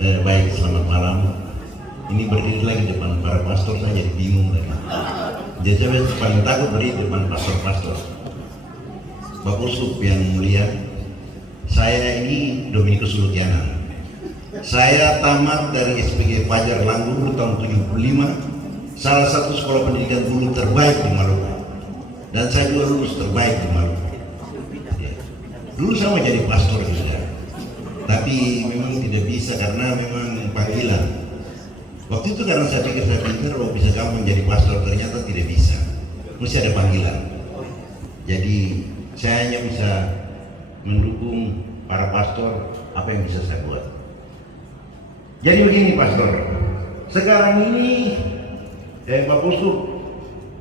Baik, selamat malam. Ini berdiri lagi depan para pastor saja bingung lagi. Jadi saya paling takut berdiri depan pastor-pastor. Bapak Uskup yang mulia, saya ini Dominikus Lutiana. Saya tamat dari SPG Fajar Langgur tahun 75, salah satu sekolah pendidikan guru terbaik di Maluku. Dan saya juga lulus terbaik di Maluku. Dulu saya mau jadi pastor juga, tapi memang tidak bisa karena memang panggilan. Waktu itu karena saya pikir saya pintar, oh bisa kamu menjadi pastor, ternyata tidak bisa. Mesti ada panggilan. Jadi saya hanya bisa mendukung para pastor apa yang bisa saya buat. Jadi begini pastor, sekarang ini Bapak Uskup,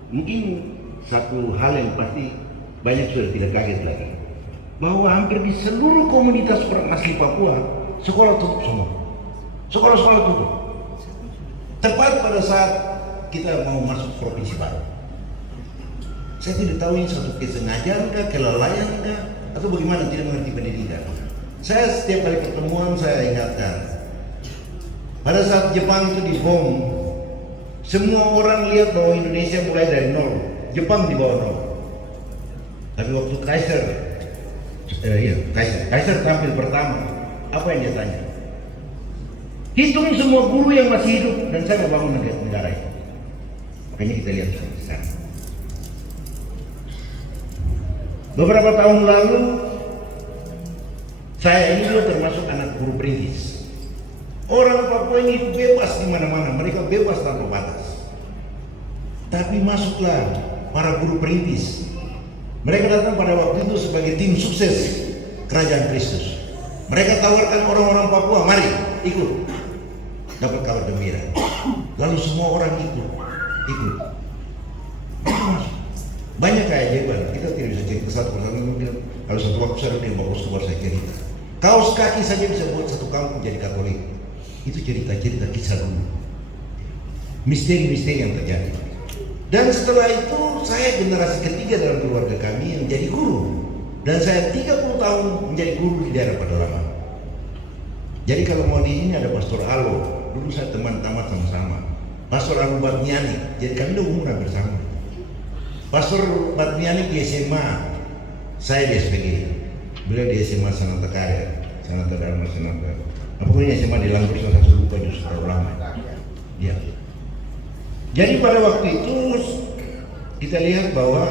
mungkin satu hal yang pasti banyak sudah tidak kaget lagi, bahwa hampir di seluruh komunitas orang asli Papua sekolah tutup semua. Sekolah-sekolah tutup. Tepat pada saat kita mau masuk provinsi baru. Saya tidak tahu ini satu kesengajaan kah, kelalaian kah, atau bagaimana, tidak mengerti pendidikan. Saya setiap kali pertemuan saya ingatkan, pada saat Jepang itu dibom, semua orang lihat bahwa Indonesia mulai dari nol, Jepang di bawah nol. Tapi waktu Kaiser tampil pertama, apa yang dia tanya? Hitung semua guru yang masih hidup dan saya mau bangun negara ini. Makanya kita lihat sekarang. Beberapa tahun lalu, saya ini juga termasuk anak guru perintis. Orang Papua ini bebas di mana-mana, mereka bebas tanpa batas. Tapi masuklah para guru perintis. Mereka datang pada waktu itu sebagai tim sukses Kerajaan Kristus. Mereka tawarkan orang-orang Papua, mari ikut, dapat kabar gembira. Lalu semua orang ikut. Banyak keajaiban, kita tidak bisa cerita satu persatu. Kalau satu waktu saya dengan Bapak Uskup saya cerita. Kaos kaki saja bisa buat satu kampung jadi Katolik. Itu cerita-cerita kisah dulu, misteri-misteri yang terjadi. Dan setelah itu saya generasi ketiga dalam keluarga kami yang jadi guru, dan saya 30 tahun menjadi guru di daerah Pedalaman. Jadi kalau mau di ini ada Pastor Alo, dulu saya teman tamat sama-sama. Pastor Alo Batniani, jadi kami udah umuran bersama. Pastor Batniani di SMA, saya di SPG, beliau di SMA Sananta Karya, Sananta Dharma Sananta. Pokoknya SMA di Langgur salah satu lupa justru terlalu lama. Ya. Jadi pada waktu itu kita lihat bahwa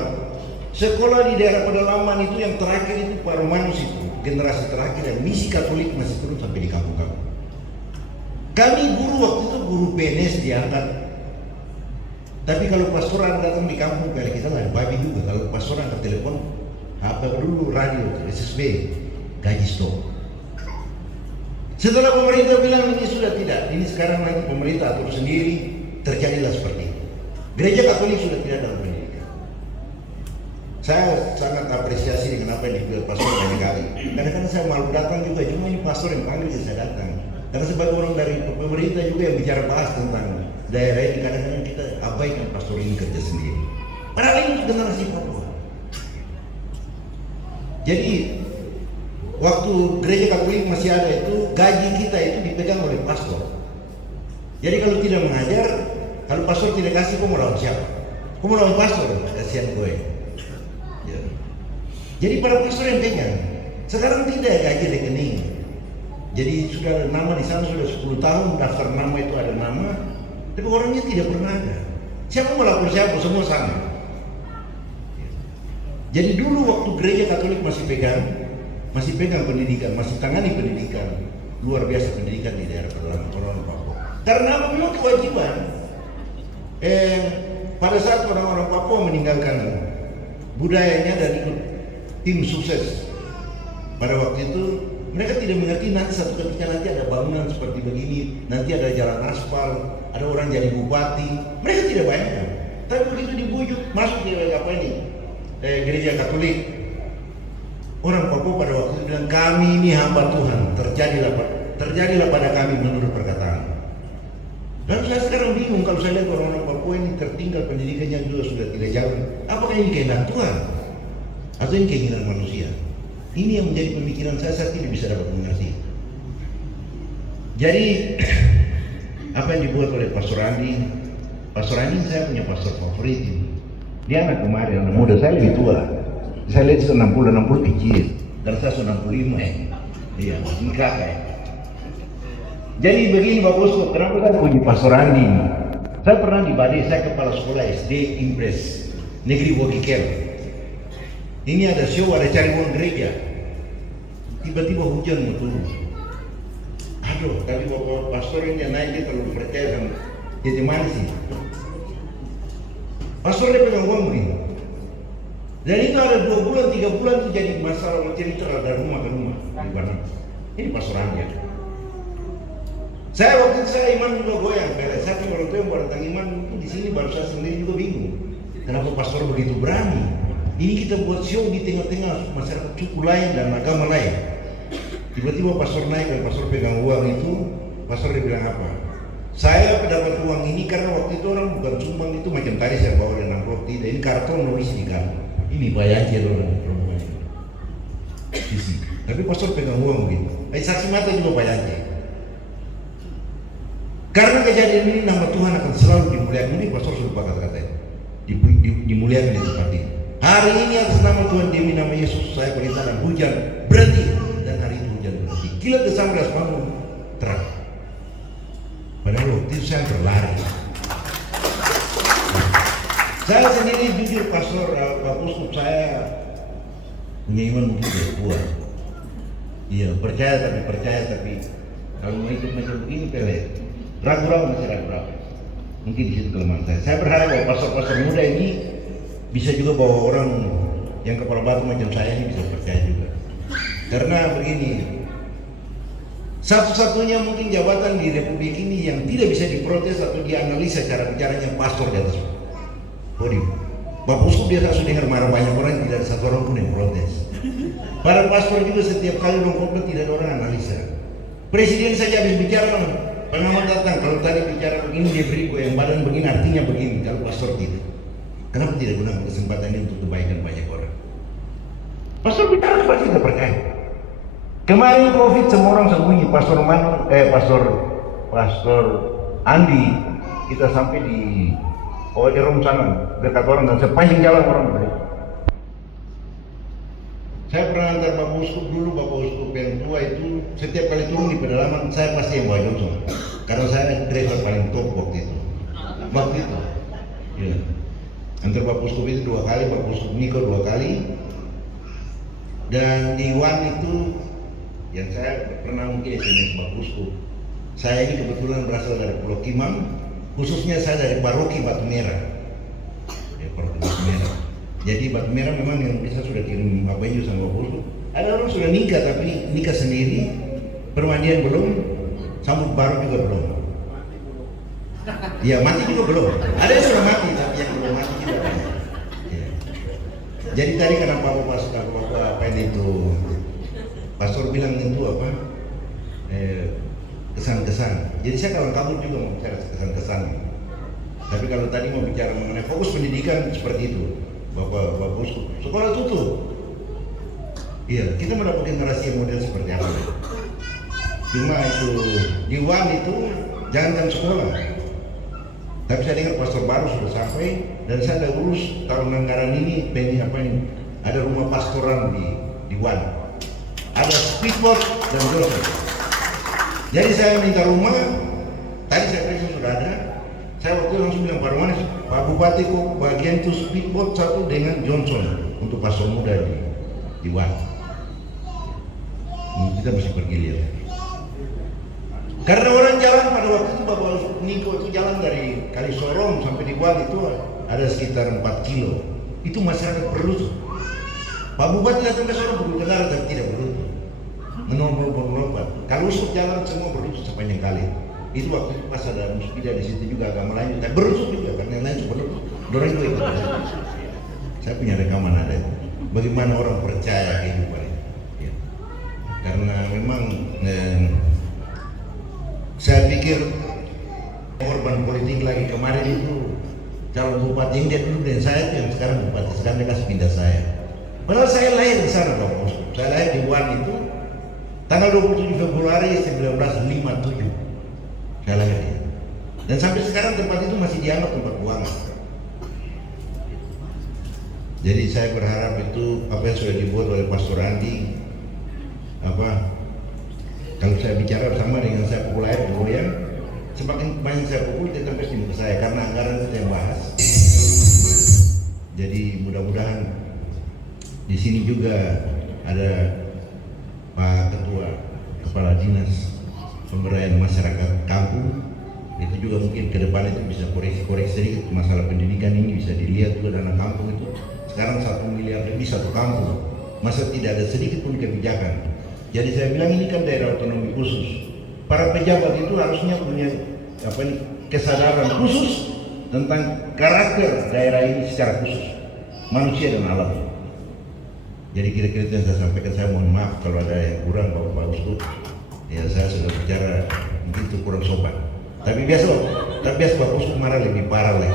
sekolah di daerah pedalaman itu yang terakhir itu Pak Romanus itu generasi terakhir yang misi Katolik masih turun sampai di kampung-kampung. Kami guru waktu itu guru PNS diangkat. Tapi kalau pastoran datang di kampung kali kita nggak ada babi juga. Kalau pastoran ke telepon, apa dulu radio, SSB, gaji stop. Setelah pemerintah bilang ini sudah tidak, ini sekarang nanti pemerintah atur sendiri, terjadilah seperti itu. Gereja Katolik sudah tidak dalam pendidikan. Saya sangat apresiasi dengan apa yang dibilang pastor banyak kali. Kadang-kadang saya malu datang juga, cuma ini pastor yang panggil saya datang. Karena sebagai orang dari pemerintah juga yang bicara bahas tentang daerah ini, kadang-kadang kita abaikan pastor ini kerja sendiri. Padahal ini generasi Papua. Jadi waktu gereja Katolik masih ada itu, gaji kita itu dipegang oleh pastor. Jadi kalau tidak mengajar, kalau pastor tidak kasih, kau mau lawan siapa? Kau mau lawan pastor? Kasihan gue. Ya. Jadi para pastor yang pegang. Sekarang tidak gaji rekening. Jadi sudah ada nama di sana sudah 10 tahun, daftar nama itu ada nama, tapi orangnya tidak pernah ada. Siapa mau lapor siapa? Semua sama. Jadi dulu waktu gereja Katolik masih pegang pendidikan, masih tangani pendidikan, luar biasa pendidikan di daerah pedalaman orang Papua. Karena memang kewajiban. Pada saat orang-orang Papua meninggalkan budayanya dan ikut tim sukses, pada waktu itu mereka tidak mengerti nanti satu ketika nanti ada bangunan seperti begini, nanti ada jalan aspal, ada orang jadi bupati. Mereka tidak bayangkan. Tapi begitu dibujuk masuk di gereja Katolik, orang Papua pada waktu itu bilang, kami ini hamba Tuhan, terjadilah pada kami menurut perkataan. Dan saya sekarang bingung kalau saya lihat orang-orang Papua ini tertinggal pendidikannya juga sudah tidak jauh. Apakah ini kehendak Tuhan atau ini keinginan manusia? Ini yang menjadi pemikiran saya tidak bisa dapat mengerti. Jadi apa yang dibuat oleh Pastor Andi saya punya pastor favorit. Dia anak kemarin, anak muda, saya lebih tua. Saya lihat 60 kecil, dan saya 65 ya. Iya, ini kakak ya. Jadi begini Bapak Bosku, kenapa saya puji Pastor Andi? Saya pernah di Badai, saya kepala sekolah SD Impres Negeri Wokikel. Ini ada show, ada cari uang gereja. Tiba-tiba hujan mau turun. Aduh, tapi Bapak Pastor ini yang naik, dia terlalu percaya sama jadi mana sih? Pastor dia pegang uang begini. Dan itu ada 2 bulan, 3 bulan itu jadi masalah cerita dari rumah ke rumah di mana. Ini Pastor Andi. Saya waktu itu saya iman juga goyang. Saya punya orang tua yang buat tentang iman itu di sini baru saya sendiri juga bingung. Kenapa Pastor begitu berani? Ini kita buat show di tengah-tengah masyarakat suku lain dan agama lain. Tiba-tiba Pastor naik dan Pastor pegang uang itu, Pastor dia bilang apa? Saya dapat uang ini karena waktu itu orang bukan sumbang itu macam tadi saya bawa dengan amplop tidak. Ini karton lo isi di karton. Ini bayar aja lo isi. Tapi Pastor pegang uang begitu. Saksi mata juga bayar aja. Karena kejadian ini nama Tuhan akan selalu dimuliakan. Ini Pastor sudah pakai kata dimuliakan di tempat ini. Hari ini atas nama Tuhan demi nama Yesus saya perintahkan hujan berhenti, dan hari itu hujan berhenti. Kilat ke sampai bangun terang. Padahal waktu itu saya berlari. Saya sendiri jujur Pastor, Pak Uskup, saya punya iman mungkin tidak kuat. Iya, percaya tapi kalau mau ikut macam begini pelet. Ragu-ragu masih ragu-ragu. Mungkin di situ kelemahan saya. Saya berharap bahwa pastor-pastor muda ini bisa juga bawa orang yang kepala batu macam saya ini bisa percaya juga. Karena begini, satu-satunya mungkin jabatan di Republik ini yang tidak bisa diprotes atau dianalisa cara bicaranya pastor di atas podium. Bapak Uskup biasa sudah dengar marah banyak orang, tidak ada satu orang pun yang protes. Para pastor juga setiap kali nongkrong tidak ada orang analisa. Presiden saja habis bicara, pengamat datang, kalau tadi bicara begini dia beri yang badan begini artinya begini, kalau pastor tidak. Kenapa tidak gunakan kesempatan ini untuk kebaikan banyak orang? Pastor bicara pasti tidak percaya. Kemarin COVID semua orang sembunyi, Pastor Andi kita sampai di Rom sana dekat orang dan sepanjang jalan orang berdiri. Saya pernah antar Bapak Uskup dulu, Bapak Uskup yang tua itu setiap kali turun di pedalaman saya pasti yang bawa Johnson karena saya driver paling top waktu itu. Ya. Antar Bapak Uskup itu 2 kali, Bapak Uskup Niko 2 kali, dan di Iwan itu yang saya pernah mungkin SMS Bapak Uskup. Saya ini kebetulan berasal dari Pulau Kimang, khususnya saya dari paroki Batu Merah. Ya, paroki Batu Merah. Jadi Batu Merah memang yang bisa sudah kirim Bapak Ibu sama Bapak Uskup. Ada orang sudah nikah tapi nikah sendiri, permandian belum, sambut baru juga belum. Ya mati juga belum. Ada yang sudah mati tapi yang belum mati juga. Ya. Jadi tadi kenapa Bapak apa itu Pastor bilang itu apa? Kesan-kesan. Jadi saya kalau kabur juga mau bicara kesan-kesan. Tapi kalau tadi mau bicara mengenai fokus pendidikan seperti itu, Bapak Uskup, sekolah tutup. Iya, kita mendapat generasi yang model seperti apa? Cuma itu di WAN itu jangan sekolah. Tapi saya dengar pastor baru sudah sampai dan saya ada urus tahun anggaran ini ada rumah pastoran di WAN. Ada speedboat dan dosen. Jadi saya minta rumah, tadi saya periksa sudah ada. Saya waktu itu langsung bilang Pak Romanes, Pak Bupati kok bagian itu speedboat satu dengan Johnson untuk pastor muda di WAN. Kita mesti bergilir. Karena orang jalan pada waktu itu Bapak Niko itu jalan dari Kali Sorong sampai di WAN itu ada sekitar 4 kilo. Itu masyarakat berlutut. Pak Bupati datang ke Sorong begitu kenal tapi tidak berlutut. Menolak. Kalau usut jalan semua berlutut sepanjang kali. Itu waktu itu pas ada musbida di situ juga agama lain, tapi berlutut juga karena yang lain cuma berlutut. Dorang juga ikut. Saya punya rekaman ada itu. Bagaimana orang percaya kehidupan itu. Ya. Karena memang saya pikir korban politik lagi kemarin itu calon bupati yang dia dulu dan saya itu yang sekarang bupati, sekarang dia kasih pindah saya. Padahal saya lahir di sana Bapak Uskup. Saya lahir di WAN itu tanggal 27 Februari 1957. Dan sampai sekarang tempat itu masih dianggap tempat keuangan. Jadi saya berharap itu apa yang sudah dibuat oleh Pastor Andi, kalau saya bicara sama dengan saya pukul air goyang, semakin banyak saya pukul dia tempes di muka saya karena anggaran kita yang bahas. Jadi mudah-mudahan di sini juga ada Pak Ketua Kepala Dinas Pemberdayaan Masyarakat Kampung, itu juga mungkin ke depan itu bisa koreksi-koreksi sedikit masalah pendidikan ini, bisa dilihat juga dana kampung itu sekarang 1 miliar lebih satu kampung, masa tidak ada sedikit pun kebijakan. Jadi saya bilang ini kan daerah otonomi khusus, para pejabat itu harusnya punya kesadaran khusus tentang karakter daerah ini secara khusus, manusia dan alam. Jadi kira-kira itu yang saya sampaikan. Saya mohon maaf kalau ada yang kurang Bapak Uskup, ya saya sudah bicara mungkin itu kurang sopan. Tapi biasa Bapak Uskup marah lebih parah lagi.